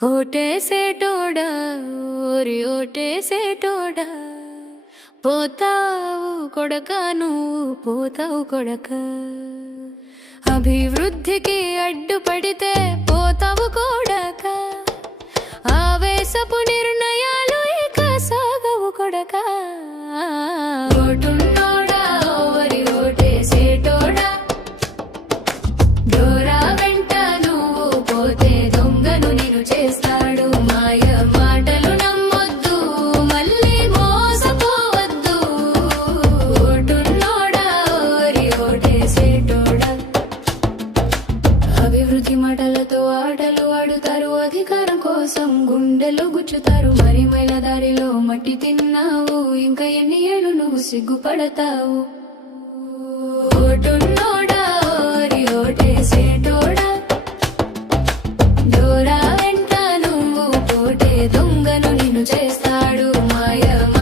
ఓటేసేటోడా ఓరి ఓటేసేటోడా పోతావు కొడక నువ్వు పోతావు కొడక అభివృద్ధికి అడ్డుపడితే పోతావు కొడక ఆవేశపు నిర్ణయాలు ఇక సాగవు కొడక ఓటున్నోడా ఓరి ఓటేసేటోడా డోరా వెంట నువ్వు పోతే దొంగను నేను చేస్తాడు మాయ మాటలు నమ్మొద్దు మళ్ళీ మోసపోవద్దు ఓటున్నోడా ఓరి ఓటేసేటోడా అభివృద్ధి మాటలతో ఆటలు ఆడుతారు అధికారం కోసం గుండెలు గుచ్చుతారు మరి మైల దారిలో మట్టి తిన్నావు ఇంకా ఎన్ని ఏళ్ళు నువ్వు సిగ్గుపడతావు ఓటున్నోడా ఓరి ఓటేసేటోడా